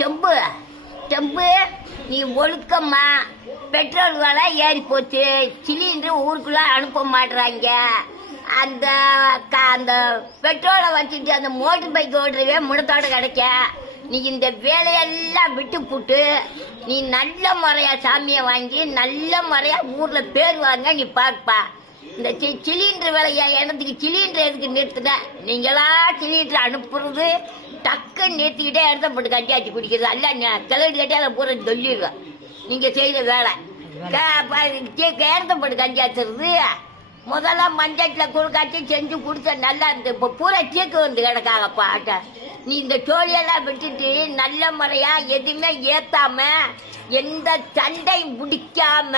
டெம்பு டெம்பு நீ ஒழுக்கம்மா. பெட்ரோல் விலை ஏறி போச்சு. சிலிண்டர் ஊருக்குள்ள அனுப்ப மாட்டுறாங்க. அந்த அந்த பெட்ரோலை வச்சுட்டு அந்த மோட்டர் பைக் ஓடுறவே முடத்தோட கிடைக்க. நீ இந்த வேலையெல்லாம் விட்டு புட்டு நீ நல்ல முறையா சாமியை வாங்கி நல்ல முறையா ஊர்ல பேர் வாங்க நீ பாப்பா. இந்த சிலிண்டர் விலையா எனக்கு சிலிண்டர் எதுக்கு நிறுத்துன? நீங்களா சிலிண்டர் அனுப்புறது டக்குன்னு நிறுத்திக்கிட்டே இடத்த போட்டு கஞ்சாச்சு குடிக்கிறது அல்ல. கிளடி கட்டி அதை பூரா சொல்லிடுவேன். நீங்க செய்யற வேலை இடத்த போட்டு கஞ்சாச்சுறது. முதல்ல மஞ்சட்டில் குழுக்காச்சி செஞ்சு குடிச்ச நல்லா இருந்து. இப்போ பூரா சீக்கு வந்து கிடக்காகப்பா. நீ இந்த சோழியெல்லாம் விட்டுட்டு நல்ல முறையா எதுவுமே ஏத்தாம எந்த சண்டை முடிக்காம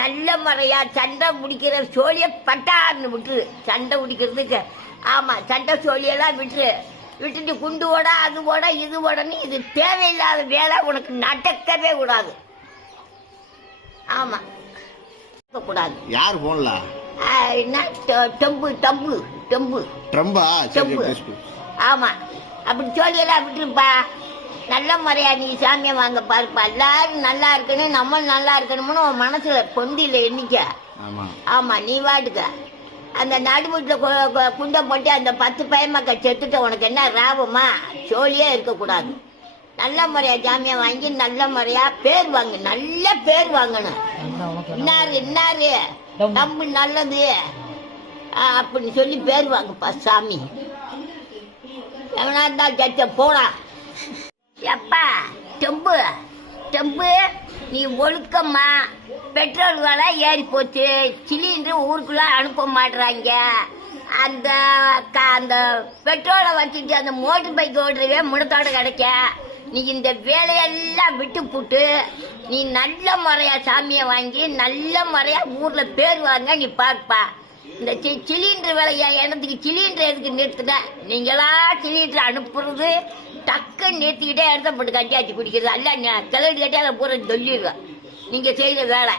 நல்ல முறையா சண்டை முடிக்கிற சோழிய பட்டான்னு விட்டுரு. சண்டை முடிக்கிறதுக்கு ஆமா சண்டை சோழியெல்லாம் விட்டுட்டு குண்டு ஓட அது ஓட இது ஓடன்னு இது தேவையில்லாத வேலை உனக்கு நடக்கவே கூடாது. ஆமா கூடாது. யார் போன்ல டெம்பு டெம்பு டெம்பு ட்ரம்பா டெம்பு. ஆமா அப்படி சோழியெல்லாம் விட்டுருப்பா. நல்ல முறையா நீ சாமியை வாங்க பாருப்பா. எல்லாரும் நல்லா இருக்கணும் நம்ம நல்லா இருக்கணும்னு உன் மனசுல பொந்தில எண்ணிக்க. ஆமா நீ வாட்டுக்க அந்த நடுமுட்டில குண்டம் போட்டு அந்த 10 பயமக்க செத்துட்ட உனக்கு என்ன ராபமா? சோழியே இருக்கக்கூடாது. நல்ல முறையா சாமியை வாங்கி நல்ல முறையா பேர் வாங்க. நல்ல பேர் வாங்கணும். இன்னாரு நம்ம நல்லது அப்படின்னு சொல்லி பேர் வாங்கப்பா சாமி. எவனா இருந்தா சச்ச போடா. எப்பா டெம்பு டெம்பு நீ ஒழுக்கம்மா. பெட்ரோல் விலை ஏறி போச்சு. சிலிண்டர் ஊருக்குள்ள அனுப்ப மாட்டுறாங்க. அந்த அந்த பெட்ரோலை வச்சுட்டு அந்த மோட்டர் பைக் ஓடுறவே முடத்தோட கிடைக்க. நீ இந்த வேலையெல்லாம் விட்டு புட்டு நீ நல்ல முறையா சாமியை வாங்கி நல்ல முறையா ஊர்ல பேர் வாங்க நீ பாப்பா. இந்த சிலிண்டர் விலையா எனக்கு சிலிண்டர் எதுக்கு நிறுத்துன? நீங்களா சிலிண்டர் அனுப்புறது டக்குன்னு நிறுத்திக்கிட்டே இடத்த போட்டு கஞ்சாச்சு குடிக்கிறது அல்ல. கிளடி கட்டி அதை பூரா சொல்லிடுவேன். நீங்க செய்யற வேலை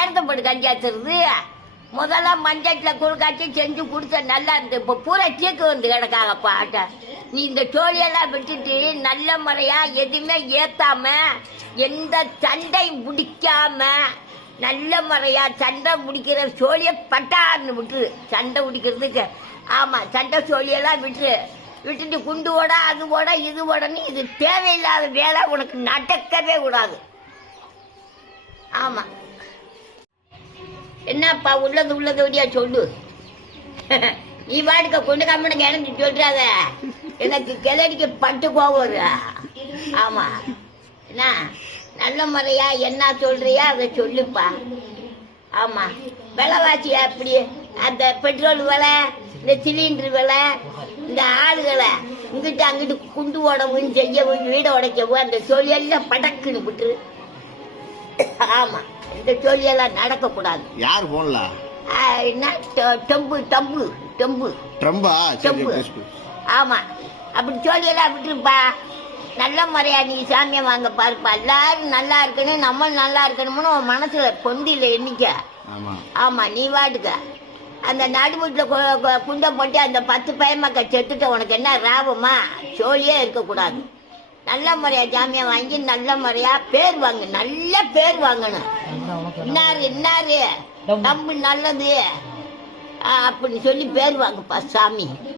இடத்த போட்டு கஞ்சாச்சுறது. முதல்ல மஞ்சட்டில் குழுக்காச்சி செஞ்சு குடிச்ச நல்லா இருந்து. இப்போ பூரா சீக்கு வந்து கிடக்காகப்பா. நீ இந்த சோழியெல்லாம் விட்டுட்டு நல்ல முறையா எதுவுமே ஏத்தாம எந்த சண்டை முடிக்காம நல்ல முறையா சண்டை முடிக்கிற சோழிய பட்டான்னு விட்டுரு. சண்டை முடிக்கிறதுக்கு ஆமா சண்டை சோழியெல்லாம் விட்டுட்டு குண்டு ஓட அது ஓட இது ஓடன்னு இது தேவையில்லாத வேலை உனக்கு நடக்கவே கூடாது. ஆமா என்னப்பா உள்ளது வழியா சொல்லு. நீ பாட்டுக்க கொண்டு கம்மனுக்கு எனக்கு சொல்றாத. எனக்கு கிளடிக்கு பட்டு போவது. ஆமா என்ன நல்ல முறையா என்ன சொல்றியா அதை சொல்லுப்பா. ஆமா விலைவாசி அப்படி அந்த பெட்ரோல் விலை இந்த சிலிண்டர் விலை இந்த ஆளுகளை இங்கிட்டு அங்கிட்டு குண்டு ஓடவும் செய்யவும் வீடை உடைக்கவும் அந்த சொல்லியெல்லாம் படக்குன்னு விட்டுரு. ஆமா இந்த சொல்லியெல்லாம் நடக்க கூடாது. யார் போன்ல டெம்பு டெம்பு டெம்பு ட்ரம்பா டெம்பு. ஆமா அப்படி சொல்லியெல்லாம் விட்டுருப்பா. நல்ல முறையா நீ சாமியை வாங்க பாருப்பா. எல்லாரும் நல்லா இருக்கணும் நம்ம நல்லா இருக்கணும்னு உன் மனசுல பொந்தில எண்ணிக்க. ஆமா நீ வாட்டுக்க அந்த நடுமுட்டில குண்டம் போட்டு அந்த 10 பயமக்க செத்துட்ட உனக்கு என்ன ராபமா? சோழியே இருக்கக்கூடாது. நல்ல முறையா சாமியை வாங்கி நல்ல முறையா பேர் வாங்க. நல்ல பேர் வாங்கணும். இன்னாரு நம்ம நல்லது அப்படின்னு சொல்லி பேர் வாங்கப்பா சாமி.